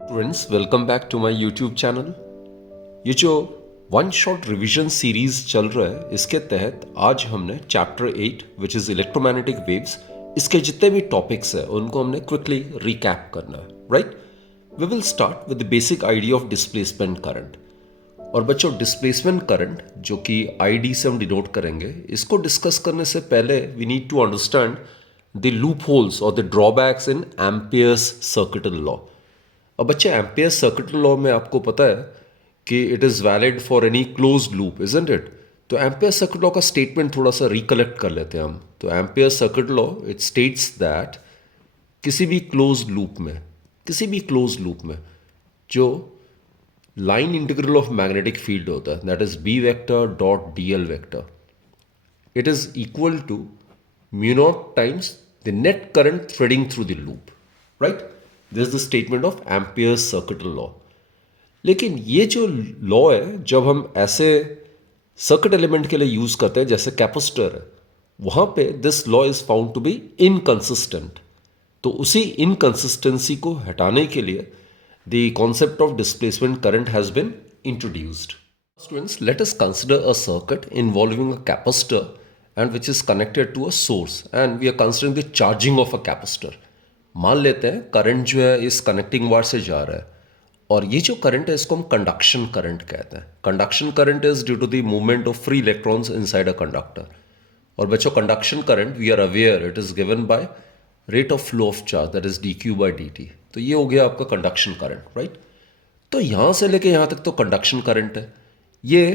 Friends welcome back to my YouTube channel. ये जो one shot revision series चल रहा है इसके तहत आज हमने chapter 8 which is electromagnetic waves, इसके जितने भी टॉपिक्स हैं उनको हमने क्विकली रिकैप करना है। Right, we will start with the basic idea of displacement current. और बच्चों, डिस्प्लेसमेंट करंट जो कि आईडी से हम डिनोट करेंगे, इसको डिस्कस करने से पहले we need to understand the loopholes और the drawbacks in Ampere's circuital law. अब बच्चे, एम्पियर सर्किटल लॉ में आपको पता है कि it is valid for any closed loop, isn't it? तो एम्पियर सर्किट लॉ का स्टेटमेंट थोड़ा सा रिकलेक्ट कर लेते हैं हम। तो ampere circuit law it states that किसी भी क्लोज्ड लूप में जो line integral of magnetic field होता है, that is B vector dot d l vector, it is equal to mu naught times the net current threading through the loop. Right, this is the statement of ampere circuital law. लेकिन ये जो law है, जब हम ऐसे circuit element के लिए use करते हैं जैसे कैपेसिटर है, वहां पे this law is found to be inconsistent. तो उसी इनकंसिस्टेंसी को हटाने के लिए the concept of displacement current has been introduced. Students, let us consider a circuit involving a capacitor and which is connected to a source, and we are considering the charging of a capacitor. मान लेते हैं current जो है इस connecting wire से जा रहा है, और ये जो करंट है इसको हम कंडक्शन करंट कहते हैं। Conduction current is due to the movement of free electrons inside a conductor. और बच्चों, conduction current we are aware it is given by rate of flow of charge, that is d q by d t. तो ये हो गया आपका conduction current. Right, तो यहां से लेके यहां तक तो कंडक्शन करंट है। ये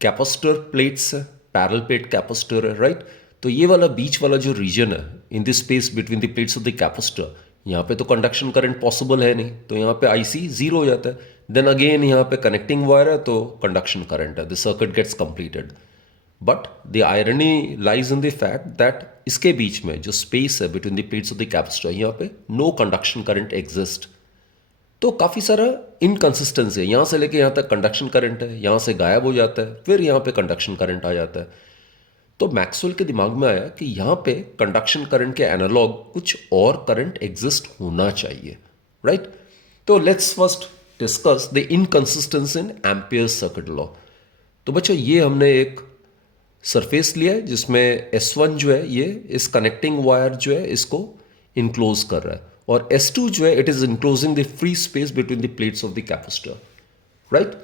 कैपेसिटर प्लेट्स है, पैरेलल प्लेट कैपेसिटर है। राइट, तो ये वाला बीच वाला जो रीजन है in the space between the plates of the capacitor, यहाँ पे तो कंडक्शन करंट पॉसिबल है नहीं, तो यहाँ पे आईसी जीरो हो जाता है। देन अगेन यहाँ पे कनेक्टिंग वायर है तो कंडक्शन करंट है, the circuit gets completed. But the irony lies in the fact that इसके बीच में जो स्पेस है between the plates of the capacitor, यहाँ पे नो कंडक्शन करंट एग्जिस्ट। तो काफ़ी सारा इनकन्सिस्टेंसी है, यहाँ से लेके यहाँ तक कंडक्शन करंट है, यहाँ से गायब हो जाता है, फिर यहाँ पे कंडक्शन करंट आ जाता है। तो मैक्सवेल के दिमाग में आया कि यहाँ पे कंडक्शन करंट के एनालॉग कुछ और करंट एग्जिस्ट होना चाहिए। राइट, तो let's first discuss the inconsistency in ampere circuit law. तो बच्चों, ये हमने एक सरफेस लिया है जिसमें S1 जो है ये इस कनेक्टिंग वायर जो है इसको इनक्लोज कर रहा है, और S2 जो है it is enclosing the free space between the plates of the capacitor. Right,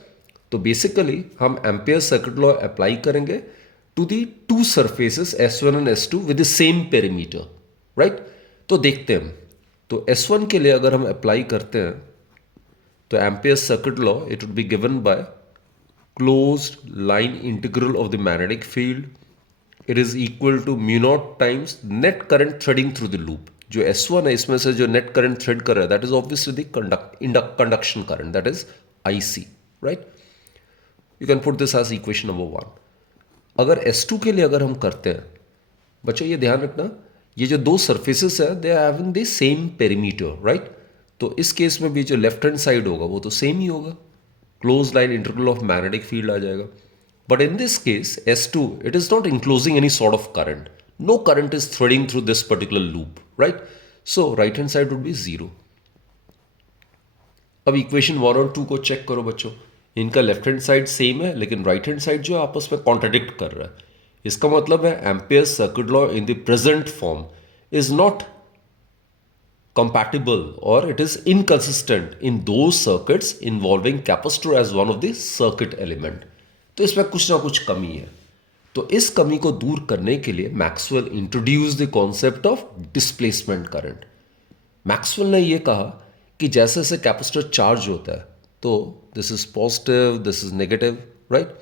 तो बेसिकली हम एम्पियर सर्किट लॉ अप्लाई करेंगे to the two surfaces S1 and S2 with the same perimeter. Right, तो देखते हैं। तो S1 के लिए अगर हम अप्लाई करते हैं तो ampere circuit law it would B given bye closed line integral of the magnetic field, it is equal to mu naught times net current threading through the loop। जो S1 है इसमें से जो नेट करंट थ्रेड कर रहा है that is obviously the conduction current, that is IC। Right, you can put this as equation number 1। अगर S2 के लिए अगर हम करते हैं, बच्चों ये ध्यान रखना, ये जो दो सर्फेसेस है they are having the same perimeter. Right, तो इस केस में भी जो लेफ्ट हैंड साइड होगा वो तो सेम ही होगा, close line integral of magnetic field आ जाएगा। But in this case S2 it is not enclosing any sort of current, no current is threading through this particular loop. Right, so right hand side would be zero. अब equation 1 और 2 को check करो बच्चों, इनका left hand side same है लेकिन right hand side जो है आपस में कॉन्ट्राडिक्ट कर रहा है। इसका मतलब है ampere circuit law in the present form is not compatible or it is inconsistent in those circuits involving capacitor as one of the circuit element। तो इसमें कुछ ना कुछ कमी है। तो इस कमी को दूर करने के लिए Maxwell introduce the concept of displacement current. Maxwell ने यह कहा कि जैसे जैसे कैपेसिटर चार्ज होता है तो this is positive, this is negative. Right,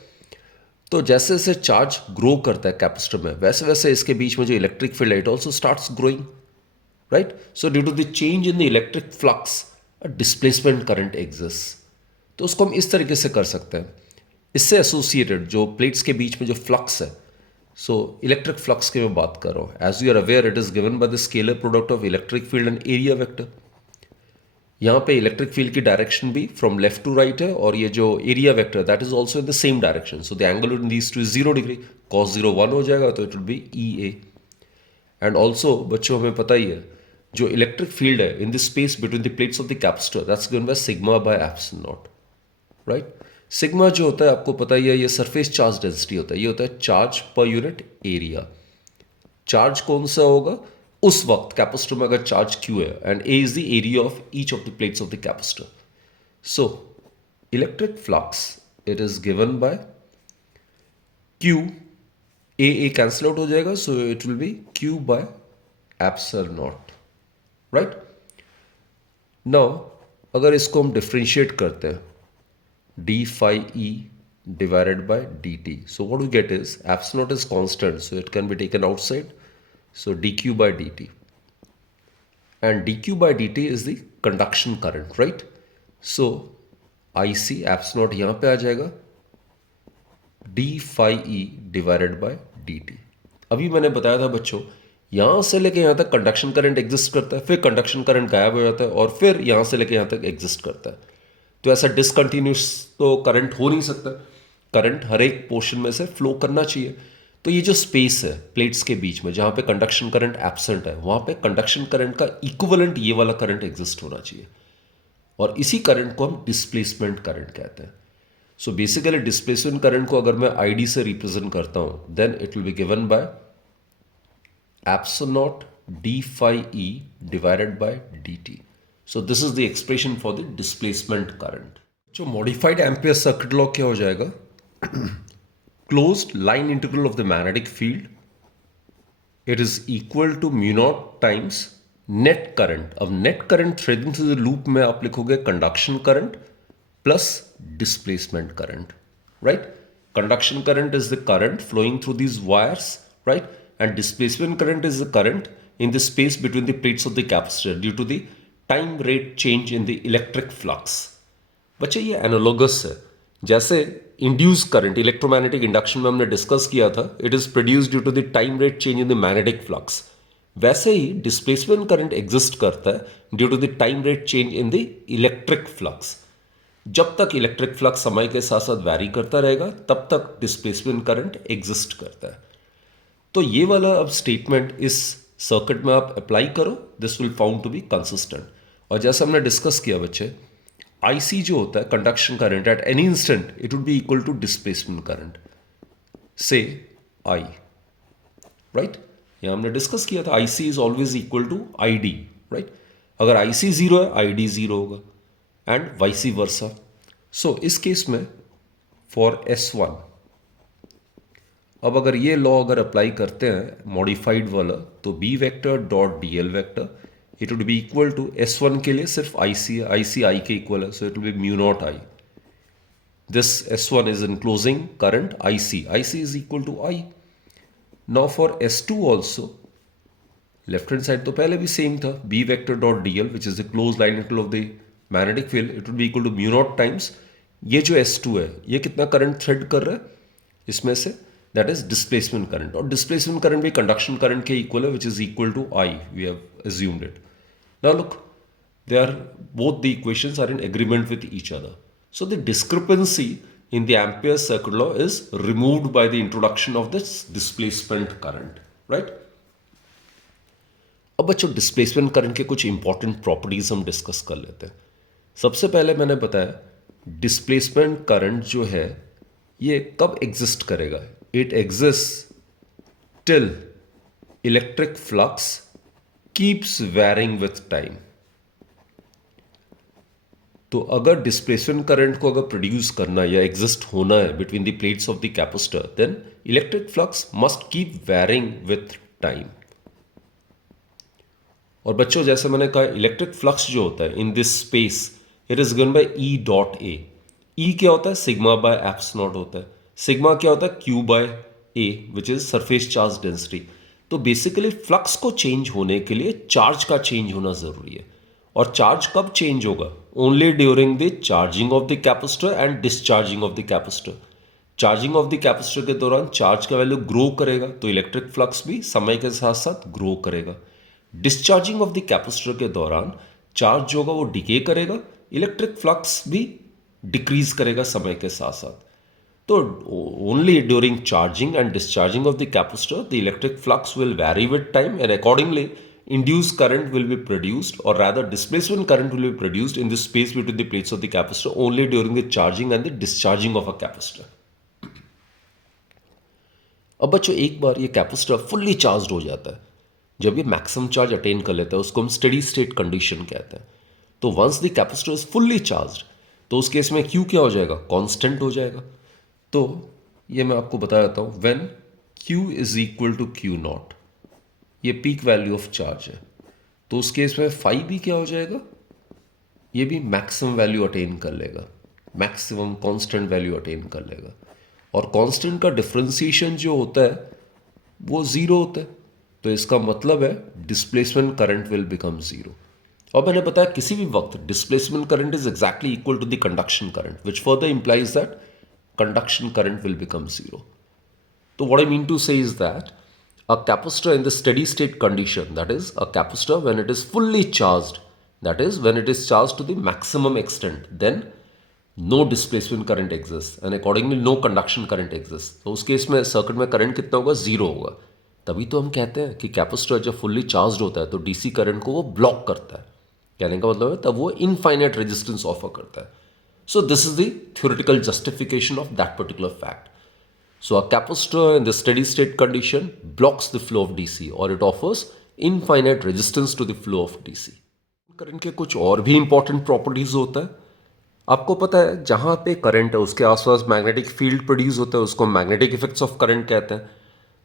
तो जैसे जैसे चार्ज ग्रो करता है कैपेसिटर में वैसे वैसे इसके बीच में जो इलेक्ट्रिक फील्ड है it also starts growing. Right, so due to the change in the electric flux a displacement current exists। तो उसको हम इस तरीके से कर सकते हैं, इससे एसोसिएटेड जो प्लेट्स के बीच में जो फ्लक्स है, सो इलेक्ट्रिक फ्लक्स की मैं बात कर रहा हूँ। As you are aware it is given by the scalar product of electric field and area vector. यहाँ पे इलेक्ट्रिक फील्ड की डायरेक्शन भी फ्रॉम लेफ्ट टू राइट है, और ये जो area vector that is also in the same direction, so the angle in these two is 0 degree, cos 0 1 हो जाएगा तो it will be EA। And also बच्चों हमें पता ही है जो इलेक्ट्रिक फील्ड है in the space between the plates of the capacitor that's given by sigma bye epsilon naught, right. Sigma जो होता है आपको पता ही है, ये सरफेस चार्ज डेंसिटी होता है, ये होता है charge per unit area. Charge कौन सा होगा उस वक्त कैपेसिटर में, अगर चार्ज क्यू है, and A is the area of each of the plates of the capacitor. So electric flux it is given by q, A cancel out हो जाएगा, so it will be q by epsilon naught, right. Now अगर इसको हम differentiate करते हैं, d phi E divided by dt. So what we get is epsilon naught is constant, so it can be taken outside. So dq by dt, and dq by dt is the conduction current, right? So IC epsilon naught यहाँ पे आ जाएगा d phi e divided by dt. अभी मैंने बताया था बच्चों, यहाँ से लेके यहाँ तक कंडक्शन करंट एग्जिस्ट करता है, फिर कंडक्शन करंट गायब हो जाता है, और फिर यहाँ से लेके यहाँ तक एग्जिस्ट करता है। तो ऐसा डिसकंटिन्यूस तो करंट हो नहीं सकता, करंट हर एक पोर्शन में से फ्लो करना चाहिए। तो ये जो स्पेस है प्लेट्स के बीच में जहाँ पे कंडक्शन करंट एब्सेंट है, वहाँ पे कंडक्शन करंट का इक्विवेलेंट ये वाला करंट एग्जिस्ट होना चाहिए, और इसी करंट को हम डिस्प्लेसमेंट करंट कहते हैं। सो बेसिकली डिस्प्लेसमेंट करंट को अगर मैं आईडी से रिप्रेजेंट करता हूँ, then it will be given by epsilon naught D phi E divided by D T. So this is the expression for the displacement current. जो modified Ampere circuit law क्या हो जाएगा, closed line integral of the magnetic field, it is equal to mu naught times net current. अब net current threading through the loop में आप लिखोगे conduction current plus displacement current, right? Conduction current is the current flowing through these wires, right? And displacement current is the current in the space between the plates of the capacitor due to the time rate change in the electric flux. बच्चे ये analogous है, जैसे induce current electromagnetic induction में हमने discuss किया था, it is produced due to the time rate change in the magnetic flux, वैसे ही डिस्प्लेसमेंट करंट एग्जिस्ट करता है due to the time rate change in the electric flux. जब तक इलेक्ट्रिक फ्लक्स समय के साथ साथ वैरी करता रहेगा, तब तक डिस्प्लेसमेंट करंट एग्जिस्ट करता है। तो ये वाला अब स्टेटमेंट इस सर्किट में आप अप्लाई करो, this will found to be consistent. और जैसे हमने डिस्कस किया बच्चे, IC जो होता है conduction current at any instant it would be equal to displacement current से I, राइट। यहां हमने डिस्कस किया था IC is always equal to ID, right. अगर IC जीरो है ID जीरो होगा, एंड वाइसी वर्सा। सो इस केस में फॉर S1, अब अगर ये लॉ अगर अप्लाई करते हैं मॉडिफाइड वाला, तो B vector dot DL vector it would be equal to S1 के लिए सिर्फ IC है, IC I के इक्वल है, so it will be mu naught I। This S1 is enclosing current IC is equal to I। Now for S2 also, left hand side तो पहले भी same था, B vector dot DL which is the close line integral of the magnetic field, it would be equal to mu naught times ये जो S2 है, ये कितना current thread कर रहा है इसमें से, दैट इज डिस्प्लेसमेंट करंट। और डिस्प्लेसमेंट करंट भी कंडक्शन करंट के इक्वल है, which is equal to I, we have assumed it. Now look, they are both the equations are in agreement with each other. So the discrepancy in the Ampere circuit law is removed by the introduction of this displacement current, right? अब बच्चों displacement current के कुछ important properties हम discuss कर लेते हैं। सबसे पहले मैंने बताया डिस्प्लेसमेंट करंट जो है ये कब एग्जिस्ट करेगा, it exist till electric flux keeps varying with time। तो अगर डिस्प्लेसमेंट करंट को अगर प्रोड्यूस करना या एग्जिस्ट होना है between the plates of the capacitor, then electric flux must keep varying with time. और बच्चों जैसे मैंने कहा, इलेक्ट्रिक फ्लक्स जो होता है in this space it is given bye E dot A। E क्या होता है, सिग्मा बाय एप्सिलॉन नॉट होता है। सिग्मा क्या होता है, Q by A which is surface charge density. तो बेसिकली फ्लक्स को चेंज होने के लिए चार्ज का चेंज होना जरूरी है। और चार्ज कब चेंज होगा, only during the charging of the capacitor and discharging of the capacitor. Charging of the capacitor के दौरान चार्ज का वैल्यू ग्रो करेगा, तो इलेक्ट्रिक फ्लक्स भी समय के साथ साथ ग्रो करेगा। डिस्चार्जिंग ऑफ द कैपेसिटर के दौरान चार्ज जो होगा वो डिके करेगा, इलेक्ट्रिक फ्लक्स भी डिक्रीज करेगा समय के साथ साथ। तो only during charging and discharging of the capacitor, the electric flux will vary with time, and accordingly induced current will be produced, or rather displacement current will be produced in the space between the plates of the capacitor only during the charging and the discharging of a capacitor. अब बच्चों एक बार ये capacitor fully charge हो जाता है, जब ये maximum charge attain कर लेता है उसको हम स्टेडी स्टेट कंडीशन कहते हैं. तो once the capacitor is fully charge, तो उस केस में Q क्या हो जाएगा, कांस्टेंट हो जाएगा. तो ये मैं आपको बता देता हूँ. When Q is equal to Q naught, ये पीक वैल्यू ऑफ चार्ज है, तो उस केस में फाई भी क्या हो जाएगा, ये भी मैक्सिमम वैल्यू अटेन कर लेगा, मैक्सिमम कांस्टेंट वैल्यू अटेन कर लेगा. और कांस्टेंट का डिफरेंशिएशन जो होता है वो जीरो होता है, तो इसका मतलब है displacement current will become zero. और मैंने बताया किसी भी वक्त displacement current is exactly equal to the conduction current, which further implies that conduction current will become zero. So what I mean to say is that a capacitor in the steady state condition, that is a capacitor when it is fully charged, that is when it is charged to the maximum extent, then no displacement current exists and accordingly no conduction current exists. तो उस case में circuit में current कितना होगा, zero होगा. तभी तो हम कहते हैं कि कैपेसिटर जब फुल्ली चार्ज होता है तो डीसी करंट को वो ब्लॉक करता है. कहने का मतलब है तब वो इनफाइनाइट रेजिस्टेंस ऑफर करता है. So this is the theoretical justification of that particular fact. So a capacitor in the steady state condition blocks the flow of DC or it offers infinite resistance to the flow of DC. Current के कुछ और भी important properties होता है. आपको पता है जहां पे करंट है उसके आसपास मैग्नेटिक फील्ड प्रोड्यूस होता है, उसको मैग्नेटिक इफेक्ट्स ऑफ करंट कहते हैं.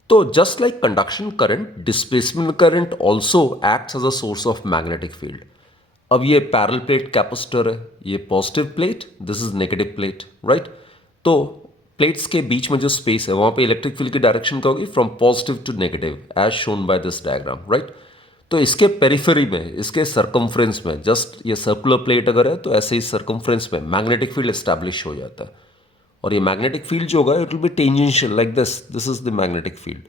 तो just like conduction current, displacement current also acts as a source of magnetic field. अब ये पैरेलल प्लेट कैपेसिटर है, ये positive plate, this is negative plate, right. तो प्लेट्स के बीच में जो स्पेस है वहां पे इलेक्ट्रिक फील्ड की डायरेक्शन क्या होगी, from positive to negative, as shown by this diagram, right. तो इसके पेरिफेरी में, इसके सरकमफ्रेंस में, जस्ट ये सर्कुलर प्लेट अगर है तो ऐसे ही सरकमफ्रेंस में मैग्नेटिक फील्ड एस्टैब्लिश हो जाता है. और ये मैग्नेटिक फील्ड जो होगा it will be tangential like this is the magnetic field.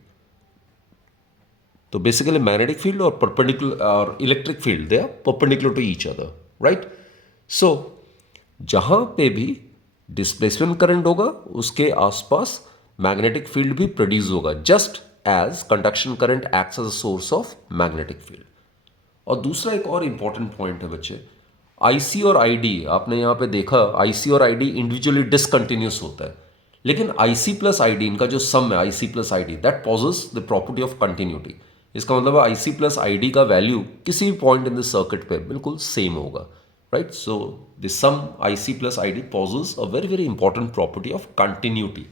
तो बेसिकली मैग्नेटिक फील्ड और परपेंडिकुलर और electric field they are perpendicular to each other, right. So जहां पे भी डिस्प्लेसमेंट करंट होगा उसके आसपास मैग्नेटिक फील्ड भी प्रोड्यूस होगा, just as conduction current acts as a source of magnetic field. और दूसरा एक और इंपॉर्टेंट पॉइंट है बच्चे, आईसी और आईडी. आपने यहां पे देखा आईसी और आईडी इंडिविजुअली डिसकंटिन्यूस होता है, लेकिन आईसी प्लस आईडी, इनका जो सम है IC plus ID, that possesses the property of continuity. इसका मतलब आईसी प्लस आईडी का वैल्यू किसी भी पॉइंट इन द सर्किट पे बिल्कुल सेम होगा, right. So the sum IC plus ID possesses a very very important property of continuity.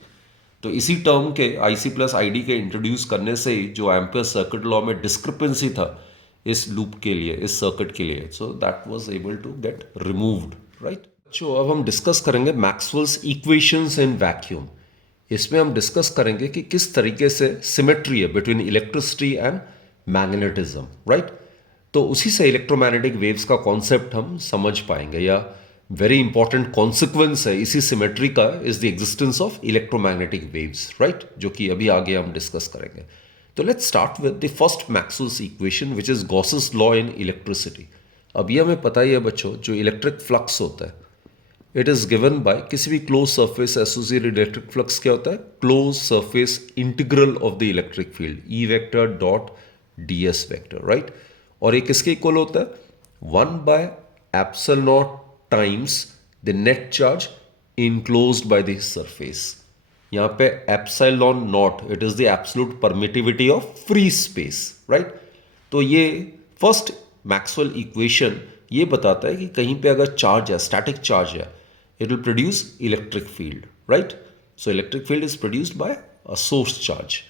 तो इसी टर्म के IC plus ID के इंट्रोड्यूस करने से जो एम्पियर सर्किट लॉ में डिस्क्रिपेंसी था इस लूप के लिए, इस सर्किट के लिए, so that was able to get removed, right. तो अब हम डिस्कस करेंगे मैक्सवेल्स इक्वेशंस इन वैक्यूम. इसमें हम डिस्कस करेंगे कि किस तरीके से सिमेट्री है between electricity and magnetism, right. तो उसी से इलेक्ट्रोमैग्नेटिक वेव्स का कॉन्सेप्ट हम समझ पाएंगे, या वेरी इंपॉर्टेंट कॉन्सिक्वेंस है इसी सिमेट्री का is the existence of electromagnetic waves, right, जो कि अभी आगे हम डिस्कस करेंगे. तो let's start with the first Maxwell's equation which is Gauss's law in electricity. अब ये हमें पता ही है बच्चों, जो इलेक्ट्रिक फ्लक्स होता है इट इज गिवन बाय किसी भी close surface associated electric flux क्या होता है, close surface integral of the electric field E vector dot D S vector, right. और ये किसके इक्वल होता है, 1/ε0 times the net charge enclosed by the surface. यहां पे epsilon naught it is the absolute permittivity of free space, right. तो ये first Maxwell equation ये बताता है कि कहीं पे अगर चार्ज है, स्टैटिक चार्ज है, it will produce electric field, right. So electric field is produced by a source charge.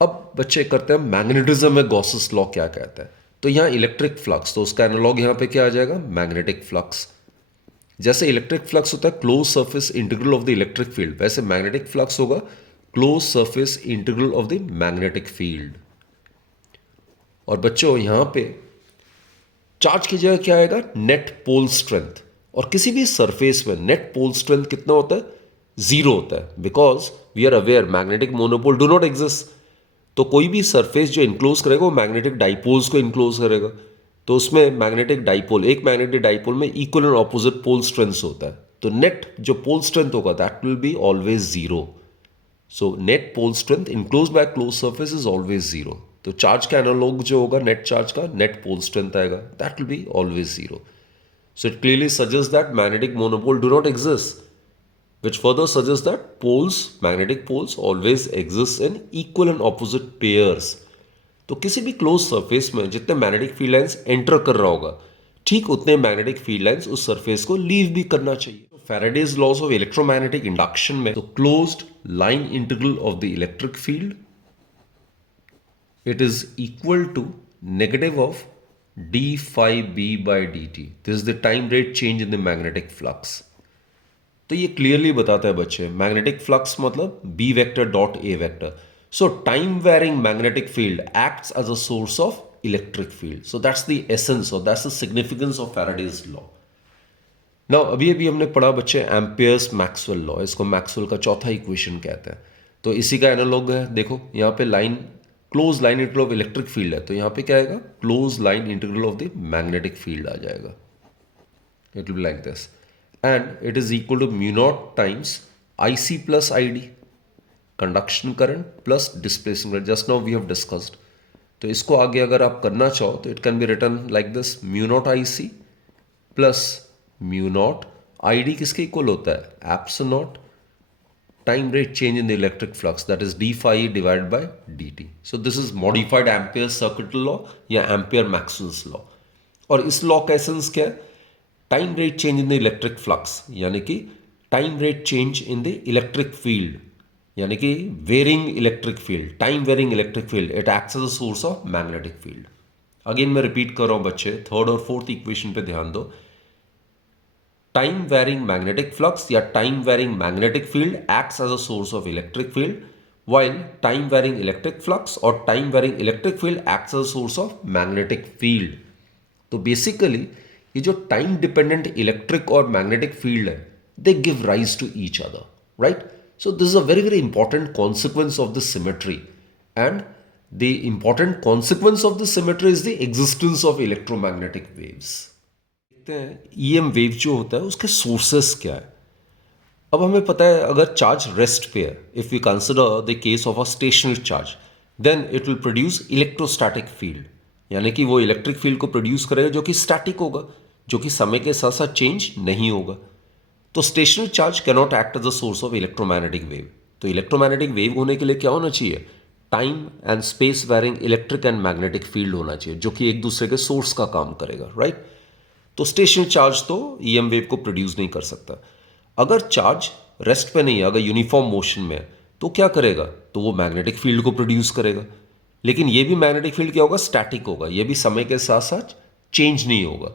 अब बच्चे करते हैं मैग्नेटिज्म में गॉसेस लॉ क्या कहता है. तो यहाँ इलेक्ट्रिक फ्लक्स, तो उसका एनालॉग यहाँ पे क्या आ जाएगा, मैग्नेटिक फ्लक्स. जैसे इलेक्ट्रिक फ्लक्स होता है close surface integral of the electric field, वैसे मैग्नेटिक फ्लक्स होगा close surface integral of the magnetic field. और बच्चों यहाँ पे चार्ज की जगह क्या आएगा, नेट पोल स्ट्रेंथ. और किसी भी सरफेस में नेट पोल स्ट्रेंथ कितना होता है, जीरो होता है, because we are aware magnetic monopole do not exist. तो कोई भी सरफेस जो इनक्लोज करेगा वो मैग्नेटिक डाइपोल्स को इनक्लोज करेगा. तो उसमें मैग्नेटिक डाइपोल, एक मैग्नेटिक डाइपोल में equal and opposite pole strength होता है. तो नेट जो पोल स्ट्रेंथ होगा that will be always zero. So net pole strength enclose by close surface is always zero. तो चार्ज का एनालॉग जो होगा नेट चार्ज का, नेट पोल स्ट्रेंथ आएगा, that will be always zero. So it clearly suggests that magnetic monopole do not exist, which further suggests that poles, magnetic poles, always exist in equal and opposite pairs. तो किसी भी close surface में जितने magnetic field lines enter कर रहा होगा, ठीक उतने मैग्नेटिक फील्ड लाइंस उस सरफेस को लीव भी करना चाहिए. Faraday's laws of electromagnetic induction में, तो closed line integral of the electric field, it is equal to negative of d phi b by dt. This is the time rate change in the magnetic flux. तो ये clearly बताता है बच्चे, magnetic flux मतलब b vector dot a vector. So time varying magnetic field acts as a source of electric field. So that's the essence और that's the significance of Faraday's law. Now अभी हमने पढ़ा बच्चे Ampere's Maxwell law. इसको Maxwell का चौथा equation कहते हैं. तो इसी का एनालॉग है. देखो यहाँ पे line, close line integral of electric field है, तो यहाँ पे क्या आएगा, close line integral of the magnetic field आ जाएगा. It will be like this, and it is equal to mu naught times I C plus I D, conduction current plus displacement current. Just now we have discussed. तो इसको आगे अगर आप करना चाहो तो it can be written like this, mu naught I C plus mu naught I D किसके equal होता है, epsilon naught time rate change in the electric flux, that is d phi divided by dt. So this is modified Ampere's circuit law या Ampere Maxwell's law. और इस law का essence क्या है, time rate change in the electric flux, यानी कि time rate change in the electric field, यानी कि varying electric field, time varying electric field, it acts as a source of magnetic field. Again मैं repeat कर रहा हूं बच्चे, third और फोर्थ इक्वेशन पे ध्यान दो. टाइम वेरिंग मैग्नेटिक फ्लक्स या time varying magnetic field acts as a source of electric field, while time varying electric flux और time varying electric field acts as a source of magnetic field. तो basically ये जो time dependent electric और magnetic field है, they give rise to each other, right. So this is a very very important consequence of the symmetry, and the important consequence of the symmetry is the existence of electromagnetic waves. EM wave जो होता है उसके sources क्या है. अब हमें पता है अगर चार्ज रेस्ट पे है, if we consider the case of a stationary charge, then it will produce electrostatic field, यानी कि वो इलेक्ट्रिक फील्ड को प्रोड्यूस करेगा जो कि स्टैटिक होगा, जो कि समय के साथ साथ चेंज नहीं होगा. तो stationary charge can not act as a source of electromagnetic wave. तो इलेक्ट्रोमैग्नेटिक वेव होने के लिए क्या होना चाहिए, time and space varying electric and magnetic field होना चाहिए, जो कि एक दूसरे के सोर्स का काम करेगा, राइट. तो स्टेशनरी चार्ज तो ईएम वेव को प्रोड्यूस नहीं कर सकता. अगर चार्ज रेस्ट पे नहीं है, अगर यूनिफॉर्म मोशन में है, तो क्या करेगा, तो वो मैग्नेटिक फील्ड को प्रोड्यूस करेगा. लेकिन ये भी मैग्नेटिक फील्ड क्या होगा, स्टैटिक होगा, ये भी समय के साथ साथ चेंज नहीं होगा.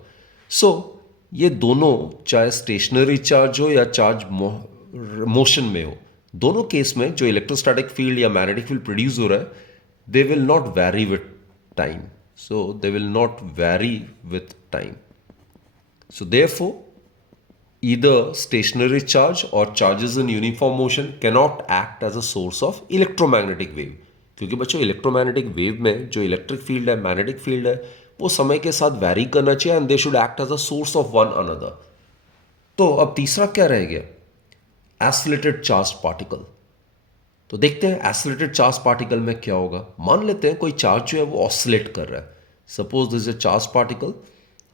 सो ये दोनों, चाहे स्टेशनरी चार्ज हो या चार्ज मोशन में हो, दोनों केस में जो इलेक्ट्रोस्टैटिक फील्ड या मैग्नेटिक फील्ड प्रोड्यूस हो रहा है, they will not vary with time. So they will not vary with time. So therefore, either stationary charge or charges in uniform motion cannot act as a source of electromagnetic wave. क्योंकि बच्चों electromagnetic wave में जो electric field है, magnetic field है, वो समय के साथ वैरी करना चाहिए, and they should act as a source of one another. तो अब तीसरा क्या रह गया, एसिलेटेड चार्ज पार्टिकल. तो देखते हैं एसिलेटेड चार्ज पार्टिकल में क्या होगा. मान लेते हैं कोई चार्ज जो है वो ऑसिलेट कर रहा है. Suppose this is a charge particle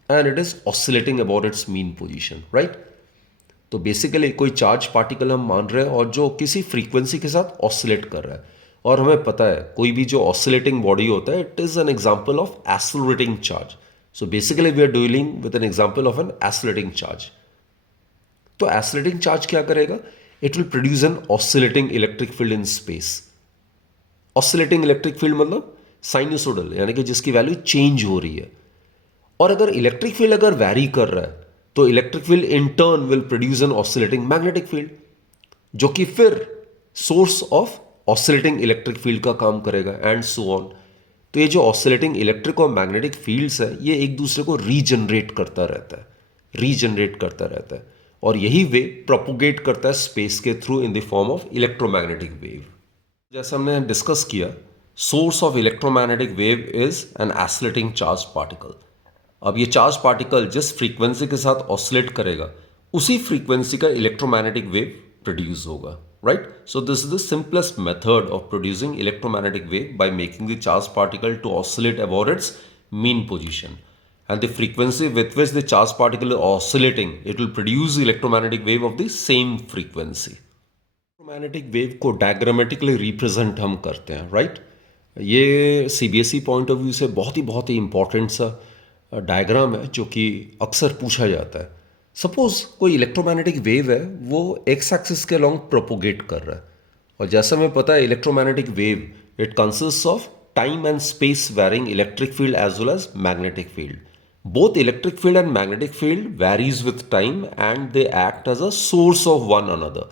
and it is oscillating about its mean position, right. तो बेसिकली कोई चार्ज पार्टिकल हम मान रहे हैं और जो किसी फ्रीक्वेंसी के साथ ऑसिलेट कर रहा है, और हमें पता है कोई भी जो ऑसिलेटिंग बॉडी होता है, it is an example of accelerating charge. So basically we are dealing with an example of an accelerating charge. तो एक्सेलरेटिंग चार्ज क्या करेगा, it will produce an oscillating electric field in space. Oscillating electric field मतलब sinusoidal, यानी कि जिसकी value change हो रही है. और अगर इलेक्ट्रिक फील्ड अगर वैरी कर रहा है, तो electric field in turn will produce an oscillating magnetic field, जो कि फिर source of oscillating electric field का काम करेगा, एंड सो ऑन. तो ये जो ऑसिलेटिंग इलेक्ट्रिक और मैग्नेटिक फील्ड्स है, ये एक दूसरे को रीजनरेट करता रहता है, और यही वेव प्रोपोगेट करता है स्पेस के through in the form of electromagnetic wave. जैसा हमने डिस्कस किया, source of electromagnetic wave is an एक्सिलेटिंग charge particle. अब ये चार्ज पार्टिकल जिस फ्रीक्वेंसी के साथ ऑसिलेट करेगा, उसी फ्रीक्वेंसी का इलेक्ट्रोमैग्नेटिक वेव प्रोड्यूस होगा, right? So this is the simplest method of producing electromagnetic wave by making the charged particle to oscillate about its mean position. And the frequency with which the charged particle is oscillating, it will produce the electromagnetic wave of the same frequency. Electromagnetic wave को diagrammatically represent हम करते हैं, right? ये CBSE point of view से बहुत ही important सा diagram है जो कि अक्सर पूछा जाता है. सपोज कोई इलेक्ट्रोमैग्नेटिक वेव है, वो एक्स एक्सिस के अलॉन्ग प्रोपोगेट कर रहा है, और जैसा हमें पता है electromagnetic wave it consist of time and space varying electric field as well as magnetic field. Both electric field and magnetic field varies with time and they act as a source of one another.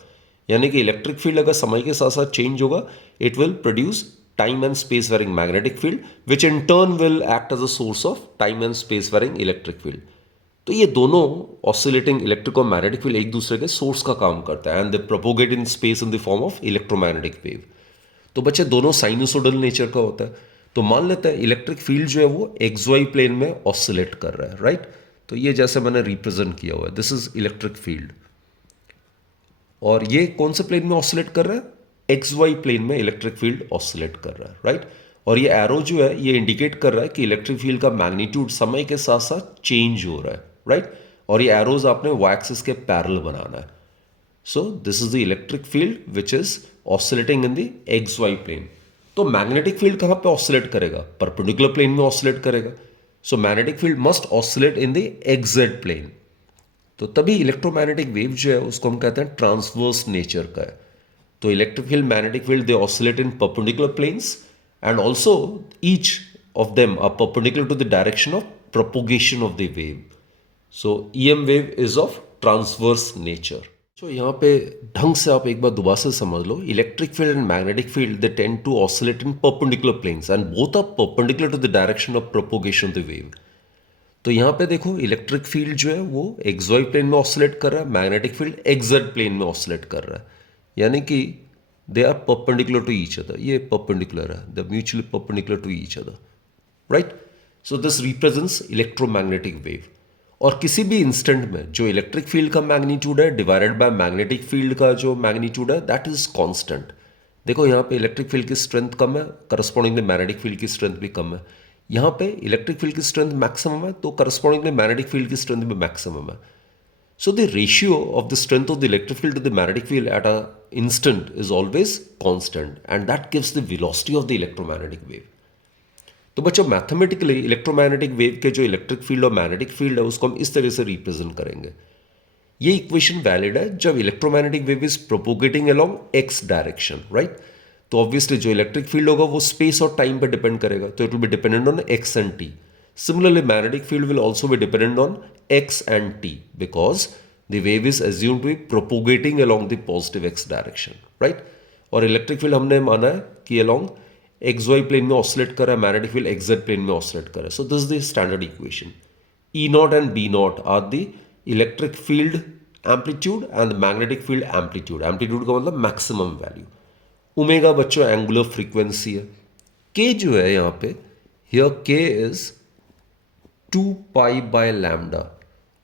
यानी कि electric field अगर समय के साथ साथ change होगा, it will produce time and space varying magnetic field which in turn will act as a source of time and space varying electric field. तो ये दोनों ऑसिलेटिंग इलेक्ट्रिक और मैग्नेटिक फील्ड एक दूसरे के सोर्स का काम करता है and they propagate in space in the form of electromagnetic wave. तो बच्चे दोनों साइनसोडल नेचर का होता है. तो मान लेते हैं इलेक्ट्रिक फील्ड जो है वो एक्स वाई प्लेन में ऑसिलेट कर रहा है, राइट? तो ये जैसे मैंने रिप्रेजेंट किया हुआ है, दिस इज इलेक्ट्रिक फील्ड. और ये कौन से प्लेन में ऑसिलेट कर रहा है? एक्स वाई प्लेन में इलेक्ट्रिक फील्ड ऑसिलेट कर रहा है, राइट? और ये एरो जो है ये इंडिकेट कर रहा है कि इलेक्ट्रिक फील्ड का मैग्नीट्यूड समय के साथ साथ चेंज हो रहा है, राइट? और ये एरोज आपने वाई एक्सिस के पैरेलल बनाना है. So this is the electric field which is oscillating in the X Y plane. तो मैग्नेटिक फील्ड कहाँ पे ऑसिलेट करेगा? परपेंडिकुलर प्लेन में ऑसिलेट करेगा. So magnetic field must oscillate in the XZ plane. तो तभी इलेक्ट्रोमैग्नेटिक वेव जो है उसको हम कहते हैं ट्रांसवर्स नेचर का है. तो electric field, magnetic field, they oscillate in perpendicular planes and also each of them are perpendicular to the direction of propagation of the wave. So EM wave is of transverse nature. तो यहाँ पे ढंग से आप एक बार दोबारा से समझ लो, electric field and magnetic field they tend to oscillate in perpendicular planes and both are perpendicular to the direction of propagation of the wave. तो यहाँ पे देखो इलेक्ट्रिक फील्ड जो है वो एक्स वाई प्लेन में ऑसिलेट कर रहा है, मैग्नेटिक फील्ड एक्सजेड प्लेन में ऑसिलेट कर रहा है. यानी कि they are perpendicular to each other. ये परपेंडिकुलर है, they mutually perpendicular to each other, right? So this represents electromagnetic wave. और किसी भी इंस्टेंट में जो इलेक्ट्रिक फील्ड का मैग्नीट्यूड है डिवाइडेड बाय मैग्नेटिक फील्ड का जो मैग्नीट्यूड है दैट इज कांस्टेंट. देखो यहाँ पे इलेक्ट्रिक फील्ड की स्ट्रेंथ कम है, करस्पॉन्डिंगली मैग्नेटिक फील्ड की स्ट्रेंथ भी कम है. यहाँ पे इलेक्ट्रिक फील्ड की स्ट्रेंथ मैक्सिमम है, तो करस्पॉन्डिंगली मैग्नेटिक फील्ड की स्ट्रेंथ भी मैक्सिमम है. So the ratio of the strength of the electric field to the magnetic field at a instant is always constant and that gives the velocity of the electromagnetic wave. तो बच्चों mathematically electromagnetic wave के जो electric field और magnetic field है उसको हम इस तरह से रिप्रेजेंट करेंगे. ये इक्वेशन वैलिड है जब electromagnetic wave is propagating along X direction, right? तो ऑब्वियसली जो इलेक्ट्रिक फील्ड होगा वो स्पेस और टाइम पर डिपेंड करेगा, तो it will be dependent on X and T. Similarly magnetic field will also be dependent on X and T because the wave is assumed to be propagating along the positive X direction, right? और electric field हमने माना है कि along X Y plane में oscillate कर रहा है, magnetic field XZ plane में ऑसिलेट कर रहा है. So this is the standard equation. E naught and B naught are the electric field amplitude and the magnetic field amplitude. Amplitude का मतलब मैक्सिमम वैल्यू. ओमेगा बच्चों एंगुलर फ्रीक्वेंसी है. K जो है यहाँ पे, हियर के इज 2 पाई बाय लैम्डा.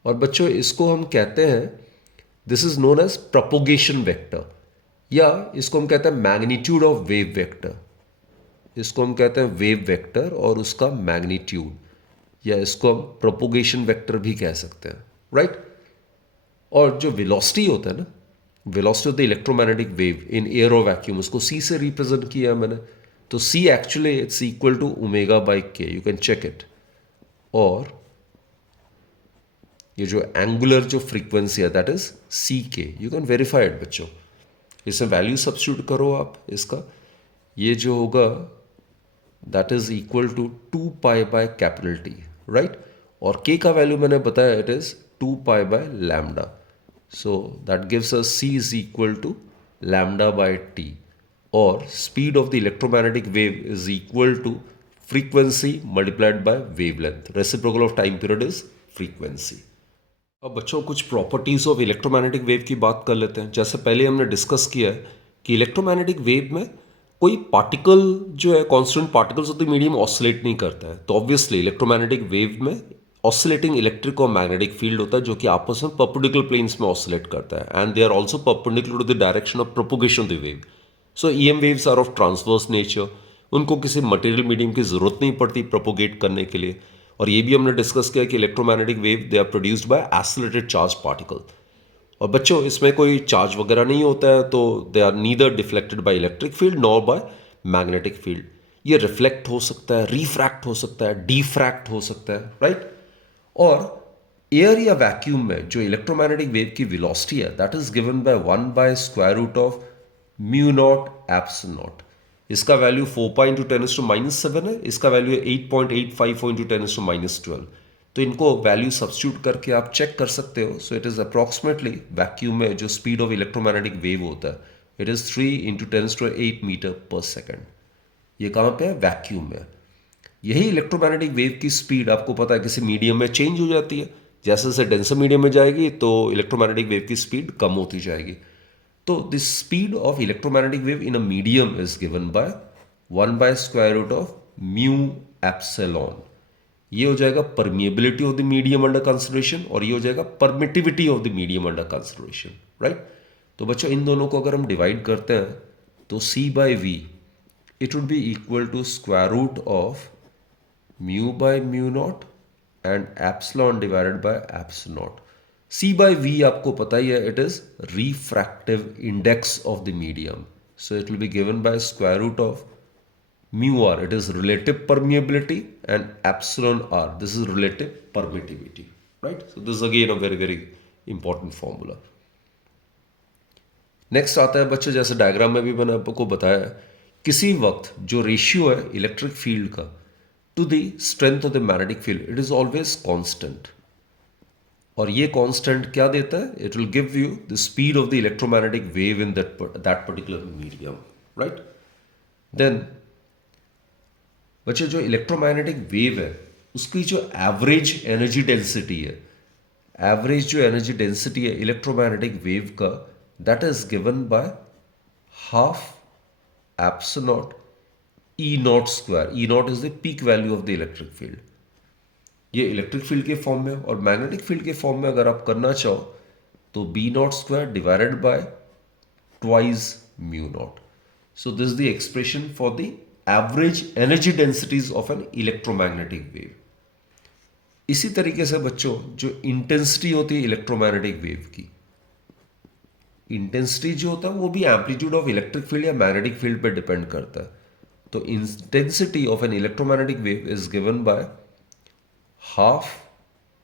और बच्चों इसको हम कहते हैं, this is known as propagation vector, या इसको हम कहते हैं मैग्नीट्यूड ऑफ वेव वेक्टर. इसको हम कहते हैं वेव वेक्टर और उसका मैग्नीट्यूड, या इसको हम प्रोपोगेशन वेक्टर भी कह सकते हैं, राइट? और जो वेलोसिटी होता है ना, velocity of the electromagnetic wave in air और वैक्यूम, उसको सी से रिप्रेजेंट किया है मैंने. तो C actually it's equal to omega by K, you can check it. और ये जो एंगुलर जो फ्रीक्वेंसी है दैट इज सी के, यू कैन वेरीफाई इट बच्चों. इसमें वैल्यू सब्स्टिट्यूट करो आप इसका, ये जो होगा that is equal to 2 pi by capital T, right? और के का वैल्यू मैंने बताया it is 2 pi by lambda. So that gives us C is equal to lambda by T. और speed of the electromagnetic wave is equal to frequency multiplied by wavelength. Reciprocal of time period is frequency. अब बच्चों कुछ properties of electromagnetic wave की बात कर लेते हैं. जैसे पहले हमने डिस्कस किया है कि इलेक्ट्रोमैग्नेटिक वेव में कोई पार्टिकल जो है constant particles of the medium oscillate नहीं करता है. तो ऑब्वियसली इलेक्ट्रोमैग्नेटिक वेव में ऑसिलेटिंग इलेक्ट्रिक और मैग्नेटिक फील्ड होता है जो कि आपस में परपेंडिकुलर प्लेन्स में ऑसिलेट करता है and they are also perpendicular to the direction of propagation of the wave. So EM waves are of transverse nature. उनको किसी मटेरियल मीडियम की जरूरत नहीं पड़ती प्रोपोगेट करने के लिए. और ये भी हमने डिस्कस किया कि electromagnetic wave they are produced by accelerated charge particle. और बच्चों इसमें कोई चार्ज वगैरह नहीं होता है तो they are neither deflected by electric field nor by magnetic field. ये रिफ्लेक्ट हो सकता है, रिफ्रैक्ट हो सकता है, डिफ्रैक्ट हो सकता है, राइट. और एयर या वैक्यूम में जो इलेक्ट्रोमैग्नेटिक वेव की वेलोसिटी है दैट इज गिवन बाय 1/√ऑफ म्यू नॉट एप्सिलॉन नॉट. इसका वैल्यू 4 × 10⁻⁷ है. इसका वैल्यू है 8.85 × 10⁻12. तो इनको वैल्यू सब्स्टिट्यूट करके आप चेक कर सकते हो. So it is approximately vacuum में जो स्पीड ऑफ इलेक्ट्रोमैग्नेटिक वेव होता है इट इज 3 × 10⁸ मीटर/सेकेंड. ये कहाँ पे है? वैक्यूम में. यही इलेक्ट्रोमैग्नेटिक वेव की स्पीड आपको पता है किसी मीडियम में चेंज हो जाती है. जैसे जैसे डेंसर मीडियम में जाएगी तो इलेक्ट्रोमैग्नेटिक वेव की स्पीड कम होती जाएगी. तो this speed of electromagnetic wave in a medium is given by 1/√ऑफ म्यू एप्सिलॉन. ये हो जाएगा permeability of the medium under consideration और ये हो जाएगा permittivity of the medium under consideration, right. तो बच्चों इन दोनों को अगर हम डिवाइड करते हैं तो C/V it would be equal to square root of mu by mu naught and epsilon divided by epsilon naught. C/V आपको पता ही है, it is refractive index of the medium. So it will be given by square root of mu r, it is relative permeability, and epsilon r, this is relative permittivity, right. So this is again a very very important formula. Next आता है बच्चों, जैसे diagram में भी मैंने आपको बताया, किसी वक्त जो रेशियो है इलेक्ट्रिक फील्ड का to the strength of the magnetic field it is always constant. और ये कांस्टेंट क्या देता है? It will give you the speed of the electromagnetic wave in that particular medium, right. Then बच्चों जो electromagnetic wave है उसकी जो एवरेज एनर्जी डेंसिटी है, एवरेज जो एनर्जी डेंसिटी है इलेक्ट्रोमैग्नेटिक वेव का that is given by half epsilon naught E naught square. E naught is the peak value of the electric field. ये इलेक्ट्रिक फील्ड के form में. और magnetic field के form में अगर आप करना चाहो तो B naught square divided by twice mu naught. So this is the expression for the average energy densities of an electromagnetic wave. इसी तरीके से बच्चों जो इंटेंसिटी होती है इलेक्ट्रोमैग्नेटिक वेव की, इंटेंसिटी जो होता है वो भी एम्पलीट्यूड ऑफ इलेक्ट्रिक फील्ड या मैग्नेटिक फील्ड पे डिपेंड करता है. तो intensity of an electromagnetic wave is given by half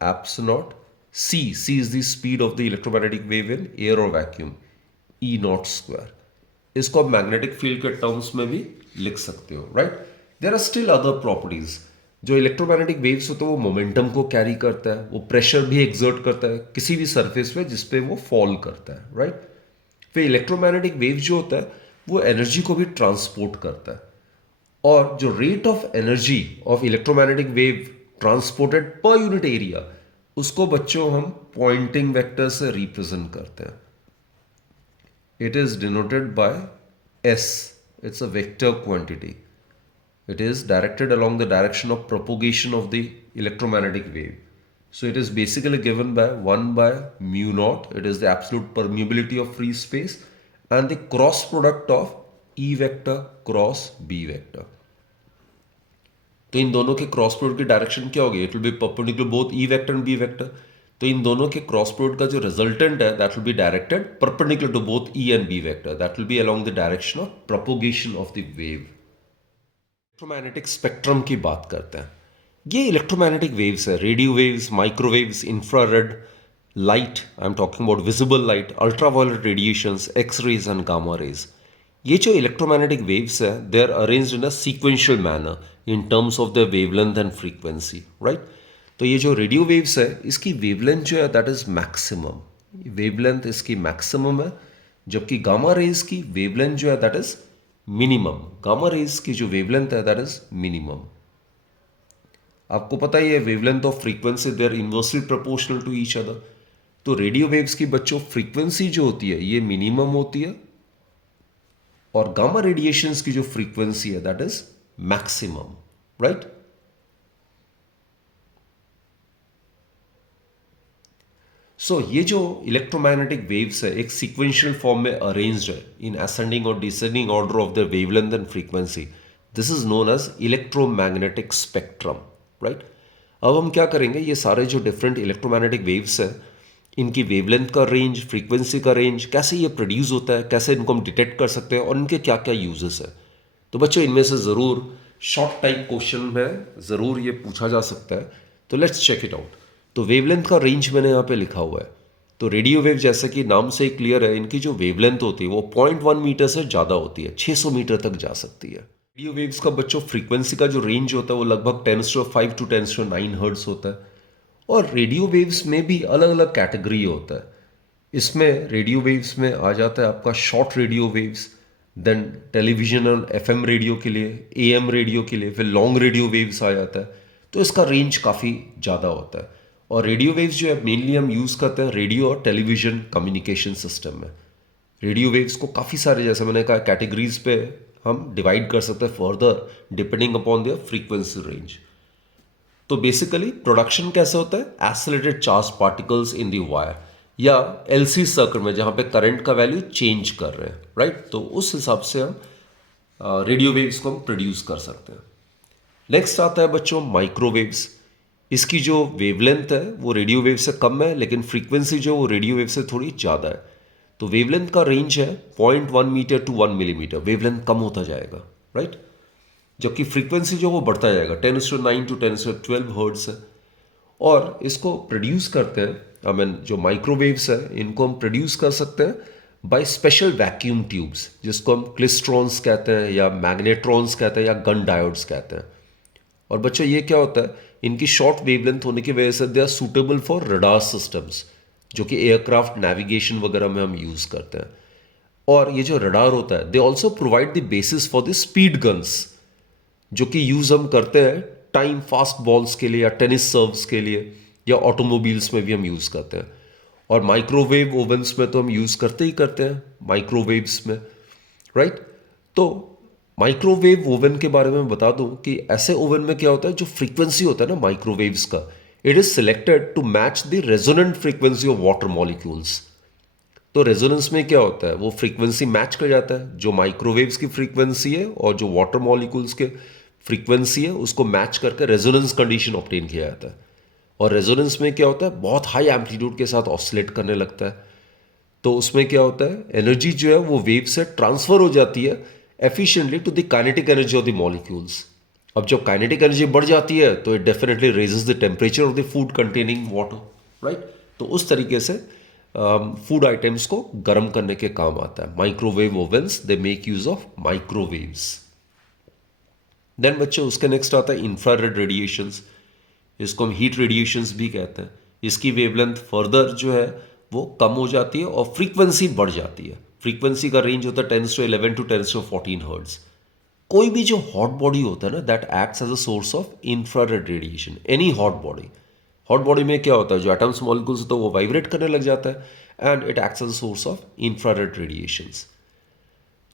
epsilon naught c. C is the speed of the electromagnetic wave in air और वैक्यूम, ई नॉट स्क्वायर. इसको आप magnetic field के terms में भी लिख सकते हो, right. There are still other properties. जो इलेक्ट्रोमैग्नेटिक वेव्स होते हैं वो मोमेंटम को कैरी करता है, वो प्रेशर भी एक्सर्ट करता है किसी भी सरफेस पे जिसपे वो फॉल करता है, राइट. फिर इलेक्ट्रोमैग्नेटिक वेव जो होता है वो एनर्जी को भी ट्रांसपोर्ट करता है. और जो rate of energy of electromagnetic wave transported per unit area उसको बच्चों हम पॉइंटिंग वेक्टर से रिप्रेजेंट करते हैं. It is denoted by S. It's a vector quantity. It is directed along the direction of propagation of the electromagnetic wave. So it is basically given by 1/mu naught. It is the absolute permeability of free space and the cross product of E vector cross B vector. तो इन दोनों के cross product की direction क्या होगी? It will B perpendicular both E vector and B vector. तो इन दोनों के cross product का जो रिजल्टेंट है that will be directed perpendicular to both E and B vector. That will be along the direction of propagation of the wave. Electromagnetic spectrum की बात करते हैं. ये इलेक्ट्रोमैग्नेटिक वेव्स है, radio waves, microwaves, infrared light, I am talking about visible light, ultraviolet radiations, X rays and gamma rays. ये जो electromagnetic waves है they are arranged in a sequential manner in terms of the wavelength and frequency, right. तो ये जो radio waves है इसकी wavelength जो है दैट इज मैक्सिमम. वेवलेंथ इसकी मैक्सिमम है, जबकि गामा रेज की वेवलेंथ जो है that is minimum. Gamma rays की जो वेवलेंथ है दैट इज मिनिमम. आपको पता ही है wavelength of frequency they are inversely proportional to each other. तो रेडियो वेव्स की बच्चों फ्रीक्वेंसी जो होती है ये मिनिमम होती है और गामा रेडिएशंस की जो फ्रीक्वेंसी है दैट इज मैक्सिमम, राइट. सो ये जो इलेक्ट्रोमैग्नेटिक वेव्स है एक सीक्वेंशियल फॉर्म में अरेंज्ड है इन असेंडिंग और descending order of the wavelength and frequency. This is known as electromagnetic spectrum. Right. अब हम क्या करेंगे, ये सारे जो डिफरेंट इलेक्ट्रोमैग्नेटिक वेव्स हैं इनकी वेवलेंथ का रेंज, फ्रीक्वेंसी का रेंज, कैसे ये प्रोड्यूस होता है, कैसे इनको हम डिटेक्ट कर सकते हैं और इनके क्या क्या यूजेस है. तो बच्चों इनमें से ज़रूर शॉर्ट टाइप क्वेश्चन में ज़रूर ये पूछा जा सकता है. तो लेट्स चेक इट आउट. तो वेवलेंथ का रेंज मैंने यहाँ पे लिखा हुआ है. तो रेडियो वेव जैसे कि नाम से ही क्लियर है, इनकी जो वेवलेंथ होती है वो 0.1 मीटर से ज़्यादा होती है, 600 मीटर तक जा सकती है. रेडियो वेव्स का बच्चों फ्रीक्वेंसी का जो रेंज होता है वो लगभग 10⁵ टू 10⁹ हर्ट्ज होता है. और रेडियो वेव्स में भी अलग अलग कैटेगरी होता है. इसमें रेडियो वेव्स में आ जाता है आपका short radio waves, then television और एफएम रेडियो के लिए, एएम रेडियो के लिए, फिर लॉन्ग रेडियो वेव्स आ जाता है. तो इसका रेंज काफ़ी ज़्यादा होता है. और रेडियो वेव्स जो है मेनली हम यूज़ करते हैं रेडियो और टेलीविजन कम्युनिकेशन सिस्टम में. रेडियो वेव्स को काफ़ी सारे, जैसे मैंने कहा, कैटेगरीज पे हम डिवाइड कर सकते हैं further depending upon their frequency range. तो बेसिकली प्रोडक्शन कैसे होता है, acylated charge particles in the wire या एलसी सर्किट में जहाँ पे करंट का वैल्यू चेंज कर रहे हैं. राइट. तो उस हिसाब से हम रेडियो वेव्स को हम प्रोड्यूस कर सकते हैं. नेक्स्ट आता है बच्चों माइक्रोवेव्स. इसकी जो वेवलेंथ है वो रेडियो वेव से कम है, लेकिन फ्रीक्वेंसी जो वो रेडियो वेव से थोड़ी ज़्यादा है. तो वेवलेंथ का रेंज है 0.1 मीटर टू 1 मिलीमीटर. वेवलेंथ कम होता जाएगा. राइट. जबकि फ्रीक्वेंसी जो वो बढ़ता जाएगा, 10⁹ टू 10⁻12 हर्ट्ज है. और इसको प्रोड्यूस करते हैं, आई मीन जो माइक्रोवेव्स है इनको हम प्रोड्यूस कर सकते हैं बाय स्पेशल वैक्यूम ट्यूब्स, जिसको हम क्लिस्ट्रॉन्स कहते हैं या मैग्नेट्रॉन्स कहते हैं या गन डायोड्स कहते हैं. और बच्चों ये क्या होता है, इनकी शॉर्ट वेवलेंथ होने की वजह से they are suitable for radar systems, जो कि एयरक्राफ्ट नेविगेशन वगैरह में हम यूज़ करते हैं. और ये जो रडार होता है they also provide the basis for the speed guns, जो कि यूज़ हम करते हैं टाइम फास्ट बॉल्स के लिए या टेनिस सर्व्स के लिए, या ऑटोमोबाइल्स में भी हम यूज़ करते हैं. और माइक्रोवेव ओवन्स में तो हम यूज़ करते ही करते हैं माइक्रोवेव्स में. राइट. तो माइक्रोवेव ओवन के बारे में बता दूं कि ऐसे ओवन में क्या होता है, जो फ्रीक्वेंसी होता है ना माइक्रोवेव्स का, it is selected to match the resonant frequency of water molecules. तो रेजोनेंस में क्या होता है, वो फ्रीक्वेंसी मैच कर जाता है, जो माइक्रोवेव्स की फ्रीक्वेंसी है और जो वाटर मॉलिक्यूल्स के फ्रीक्वेंसी है उसको मैच करके रेजोनेंस कंडीशन ऑब्टेन किया जाता है. और रेजोनेंस में क्या होता है, बहुत हाई एम्पलीट्यूड के साथ ऑसिलेट करने लगता है. तो उसमें क्या होता है, एनर्जी जो है वो वेव से ट्रांसफर हो जाती है efficiently to the kinetic energy of the molecules. अब जब काइनेटिक एनर्जी बढ़ जाती है तो it definitely raises the temperature of the food containing water. Right. तो उस तरीके से फूड आइटम्स को गर्म करने के काम आता है. Microwave ovens they make use of microwaves. Then बच्चों उसके नेक्स्ट आता है इंफ्रारेड रेडिएशंस. इसको हम हीट रेडिएशंस भी कहते हैं. इसकी वेवलेंथ फर्दर जो है वो कम हो जाती है और फ्रीक्वेंसी बढ़ जाती है. फ्रीक्वेंसी का रेंज होता है 10⁻11 टू 10⁻14 हर्ट्ज. कोई भी जो हॉट बॉडी होता है ना, that acts as a source of infrared radiation. Any hot body, hot body में क्या होता है, जो एटम्स मॉलिक्यूल्स होता है वो वाइब्रेट करने लग जाता है and it acts as a source of infrared radiations.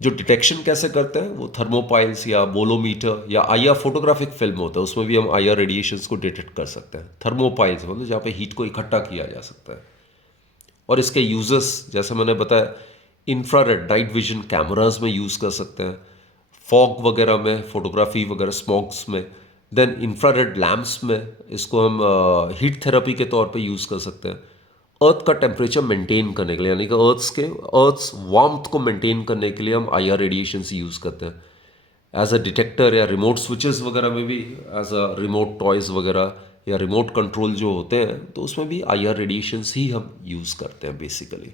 जो डिटेक्शन कैसे करते हैं, वो थर्मोपाइल्स या बोलोमीटर या आईआर फोटोग्राफिक फिल्म होता है, उसमें भी हम आईआर रेडिएशंस को डिटेक्ट कर सकते हैं. थर्मोपाइल्स मतलब जहाँ पे हीट को इकट्ठा किया जा सकता है. और इसके यूजेस जैसे मैंने बताया, इंफ्रारेड नाइट विजन कैमराज में यूज़ कर सकते हैं, फॉग वगैरह में, फोटोग्राफी वगैरह स्मॉग्स में. देन इंफ्रारेड लैम्प्स में इसको हम हीट थेरेपी के तौर पे यूज़ कर सकते हैं. अर्थ का टेम्परेचर मेंटेन करने के लिए, यानी कि अर्थ्स वार्मथ को मेंटेन करने के लिए हम आईआर रेडिएशन यूज़ करते हैं. एज अ डिटेक्टर या रिमोट स्विचेस वगैरह में भी, एज अ रिमोट टॉयज़ वगैरह या रिमोट कंट्रोल जो होते हैं, तो उसमें भी आईआर रेडिएशंस ही हम यूज़ करते हैं बेसिकली.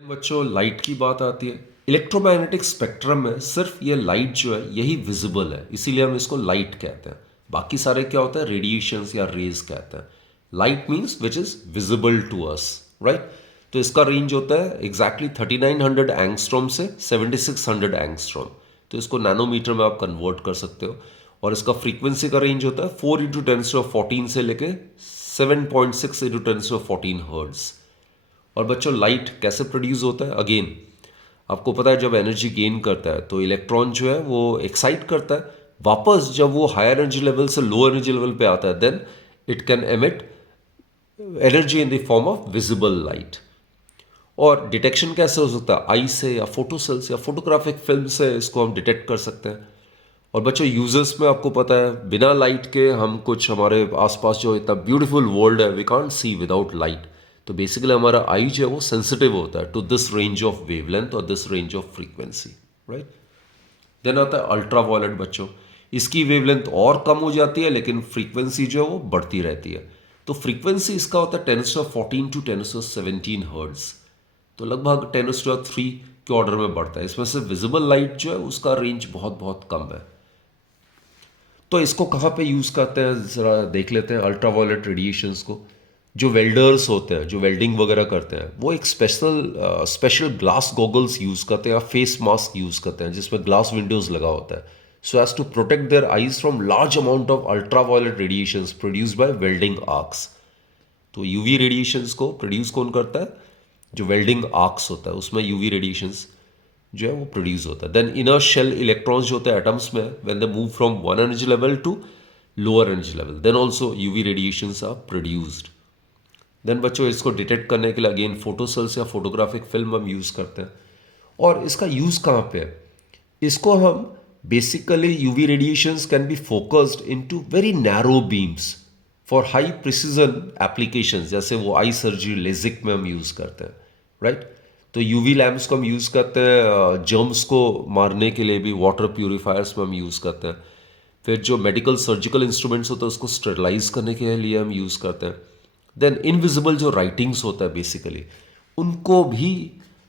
बच्चों लाइट की बात आती है. इलेक्ट्रोमैग्नेटिक स्पेक्ट्रम में सिर्फ ये लाइट जो है यही विजिबल है, इसीलिए हम इसको लाइट कहते हैं. बाकी सारे क्या होता है, रेडिएशंस या रेज कहते हैं. Light means which is visible to us. Right. तो इसका रेंज होता है एग्जैक्टली 3900 एंगस्ट्रॉम से 7600 एंगस्ट्रॉम. तो इसको नैनोमीटर में आप कन्वर्ट कर सकते हो. और इसका फ्रीक्वेंसी का रेंज होता है 4 × 10⁻14 से लेके 7.6 × 10⁻14 हर्ट्ज. और बच्चों लाइट कैसे प्रोड्यूस होता है, अगेन आपको पता है, जब एनर्जी गेन करता है तो इलेक्ट्रॉन जो है वो एक्साइट करता है. वापस जब वो हायर एनर्जी लेवल से लो एनर्जी लेवल पे आता है, then it can emit energy in the form of visible light. और डिटेक्शन कैसे हो सकता है? आई से या फोटो सेल्स या फोटोग्राफिक फिल्म से इसको हम डिटेक्ट कर सकते हैं। और बच्चों यूजर्स में आपको पता है बिना लाइट के हम कुछ हमारे आसपास जो इतना ब्यूटीफुल वर्ल्ड है we can't see without light. तो बेसिकली हमारा आई जो है वो सेंसिटिव होता है to this range of wavelength और this range of frequency, right. Then आता है अल्ट्रा वायलेट बच्चों। इसकी वेवलेंथ और कम हो जाती है लेकिन फ्रीक्वेंसी जो है वो बढ़ती रहती है। तो फ्रीक्वेंसी इसका होता है 10⁻14 टू 10⁻17 हर्ट्ज। तो लगभग 10⁻3 के ऑर्डर में बढ़ता है। इसमें से विजिबल लाइट जो है उसका रेंज बहुत बहुत कम है। तो इसको कहाँ पे यूज़ करते हैं ज़रा देख लेते हैं अल्ट्रा वायलेट रेडिएशंस को। जो वेल्डर्स होते हैं जो वेल्डिंग वगैरह करते हैं वो एक स्पेशल ग्लास गॉगल्स यूज़ करते हैं या फेस मास्क यूज़ करते हैं जिसमें ग्लास विंडोज़ लगा होता है so as to protect their eyes from large amount of ultra violet radiations produced by welding arcs. तो यूवी रेडिएशंस को प्रोड्यूस कौन करता है? जो वेल्डिंग आर्क्स होता है उसमें यूवी रेडिएशंस जो है वो प्रोड्यूस होता है। देन इनर शेल इलेक्ट्रॉन्स जो होते हैं एटम्स में when they move from one energy level to lower energy level then also UV radiations are produced. Then बच्चों इसको डिटेक्ट करने के लिए अगेन फोटो सेल्स या फोटोग्राफिक फिल्म हम यूज़ करते हैं। और इसका यूज़ कहाँ पे है? इसको हम basically UV radiations can be focused into very narrow beams for high precision applications जैसे वो आई सर्जरी लेजिक में हम यूज़ करते हैं, राइट। तो यूवी लैम्प्स को हम यूज़ करते हैं जर्म्स को मारने के लिए भी वाटर प्यूरिफायर्स में हम यूज़ करते हैं। फिर जो मेडिकल सर्जिकल इंस्ट्रूमेंट्स होते हैं उसको स्टरलाइज करने के लिए हम यूज़ करते हैं। देन इनविजिबल जो राइटिंग्स होता है बेसिकली उनको भी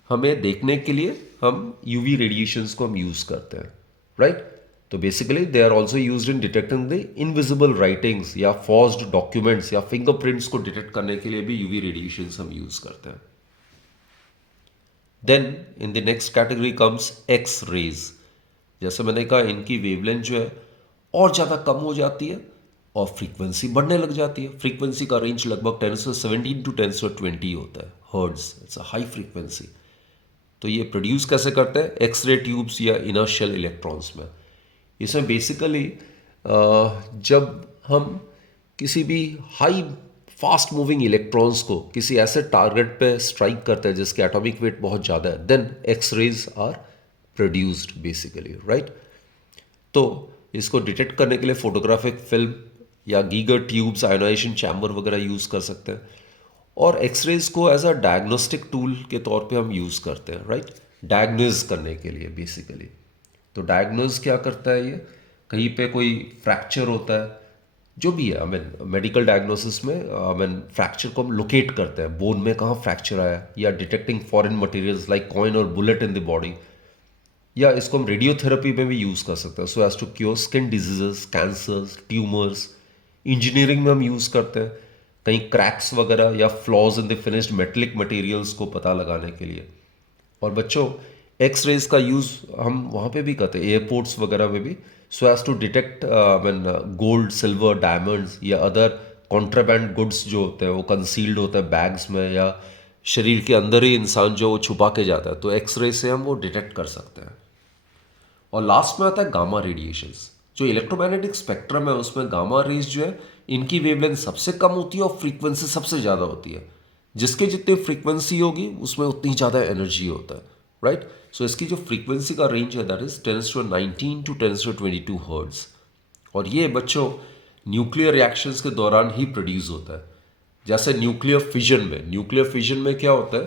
हमें देखने के लिए हम यूवी रेडिएशंस को हम यूज़ करते हैं, राइट। तो basically they are also use in detecting the invisible writings या फॉर्स्ड डॉक्यूमेंट्स या फिंगरप्रिंट्स को डिटेक्ट करने के लिए भी यूवी रेडिएशंस हम यूज़ करते हैं। Then in the next category comes X rays. जैसे मैंने कहा इनकी वेवलेंथ जो है और ज़्यादा कम हो जाती है और फ्रीक्वेंसी बढ़ने लग जाती है। फ्रीक्वेंसी का रेंज लगभग 10⁻17 टू 10⁻20 होता है hertz. It's a high frequency. तो ये प्रोड्यूस कैसे करते हैं? एक्सरे ट्यूब्स या इनर शेल इलेक्ट्रॉन्स में। इसमें बेसिकली जब हम किसी भी हाई फास्ट मूविंग इलेक्ट्रॉन्स को किसी ऐसे टारगेट पे स्ट्राइक करते हैं जिसके एटॉमिक वेट बहुत ज़्यादा है then X rays are produced basically, right. तो इसको डिटेक्ट करने के लिए फोटोग्राफिक फिल्म या गीगर ट्यूब्स आयोनाइजेशन चैम्बर वगैरह यूज़ कर सकते हैं। और एक्सरेज को एज अ डायग्नोस्टिक टूल के तौर पे हम यूज़ करते हैं, राइट। डायग्नोज करने के लिए बेसिकली। तो डायग्नोज क्या करता है? ये कहीं पे कोई फ्रैक्चर होता है जो भी है आई मीन मेडिकल डायग्नोसिस में आई मीन फ्रैक्चर को हम लोकेट करते हैं बोन में कहाँ फ्रैक्चर आया या detecting foreign materials like coin और बुलेट इन द बॉडी। या इसको हम रेडियोथेरेपी में भी यूज़ कर सकते हैं so as to cure skin diseases cancers tumours. Engineering में हम यूज़ करते हैं कहीं क्रैक्स वगैरह या flaws in the finished metallic materials को पता लगाने के लिए। और बच्चों एक्स रेज का यूज़ हम वहाँ पे भी करते हैं एयरपोर्ट्स वगैरह में भी so as to detect mean gold silver diamonds या अदर कॉन्ट्राबैंड गुड्स जो होते हैं वो कंसील्ड होते हैं बैग्स में या शरीर के अंदर ही इंसान जो वो छुपा के जाता है तो एक्स रे से हम वो डिटेक्ट कर सकते हैं। और लास्ट में आता है गामा रेडिएशंस। जो इलेक्ट्रोमैग्नेटिक स्पेक्ट्रम है उसमें गामा रेज जो है इनकी वेवलेंथ सबसे कम होती है और फ्रीक्वेंसी सबसे ज़्यादा होती है। जिसके जितनी फ्रीक्वेंसी होगी उसमें उतनी ज़्यादा एनर्जी होता है, राइट। सो इसकी जो फ्रीक्वेंसी का रेंज है दैट इज 10⁻19 टू 10⁻22 हर्ट्ज। और ये बच्चों न्यूक्लियर रिएक्शंस के दौरान ही प्रोड्यूस होता है। जैसे न्यूक्लियर फिजन में क्या होता है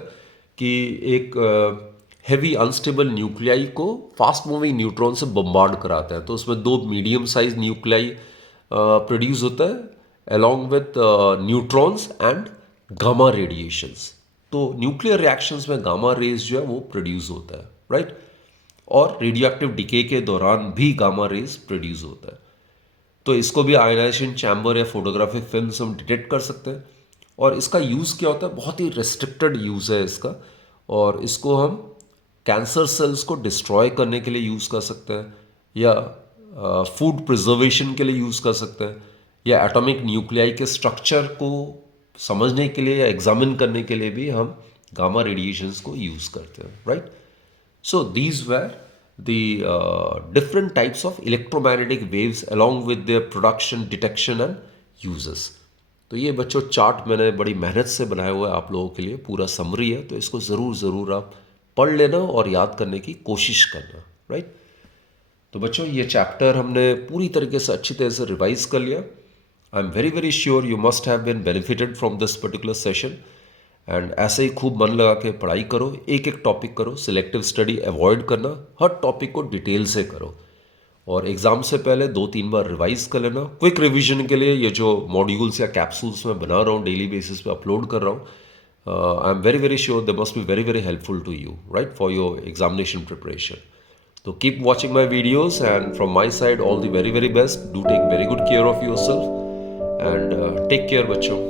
कि एक हैवी अनस्टेबल न्यूक्लियाई को फास्ट मूविंग न्यूट्रॉन से बम्बार्ड कराता है तो उसमें दो मीडियम साइज न्यूक्लियाई प्रोड्यूस होता है along with neutrons and gamma radiations. तो न्यूक्लियर रिएक्शंस में गामा रेज जो है वो प्रोड्यूस होता है, राइट। और रेडियो एक्टिव डिके के दौरान भी गामा रेज प्रोड्यूस होता है। तो इसको भी आयनाइजेशन चैम्बर या फोटोग्राफिक फिल्म से हम डिटेक्ट कर सकते हैं। और इसका यूज़ क्या होता है? बहुत ही रेस्ट्रिक्टेड यूज़ है इसका। और इसको हम कैंसर सेल्स को डिस्ट्रॉय करने के लिए यूज़ कर सकते हैं या फूड प्रिजर्वेशन के लिए यूज़ कर सकते हैं या एटॉमिक न्यूक्लियाई के स्ट्रक्चर को समझने के लिए या एग्जामिन करने के लिए भी हम गामा रेडिएशंस को यूज़ करते हैं, right. So these were the different types of electromagnetic waves along with their production, detection and uses. तो ये बच्चों चार्ट मैंने बड़ी मेहनत से बनाया हुआ है आप लोगों के लिए, पूरा समरी है, तो इसको ज़रूर ज़रूर आप पढ़ लेना और याद करने की कोशिश करना, राइट। तो बच्चों ये चैप्टर हमने पूरी तरीके से अच्छी तरह से रिवाइज कर लिया। I am very very sure you must have been benefited from this particular session. And ऐसे ही खूब मन लगा के पढ़ाई करो, एक एक टॉपिक करो, सिलेक्टिव स्टडी अवॉइड करना, हर टॉपिक को डिटेल से करो और एग्ज़ाम से पहले 2-3 बार रिवाइज कर लेना। क्विक रिवीजन के लिए ये जो मॉड्यूल्स या कैप्सूल्स मैं बना रहा हूँ, डेली बेसिस पे अपलोड कर रहा हूँ, I am very very sure they must be very very helpful to you, right, for your examination preparation. So keep watching my videos, and from my side, all the very very best. Do take very good care of yourself and take care, बच्चों.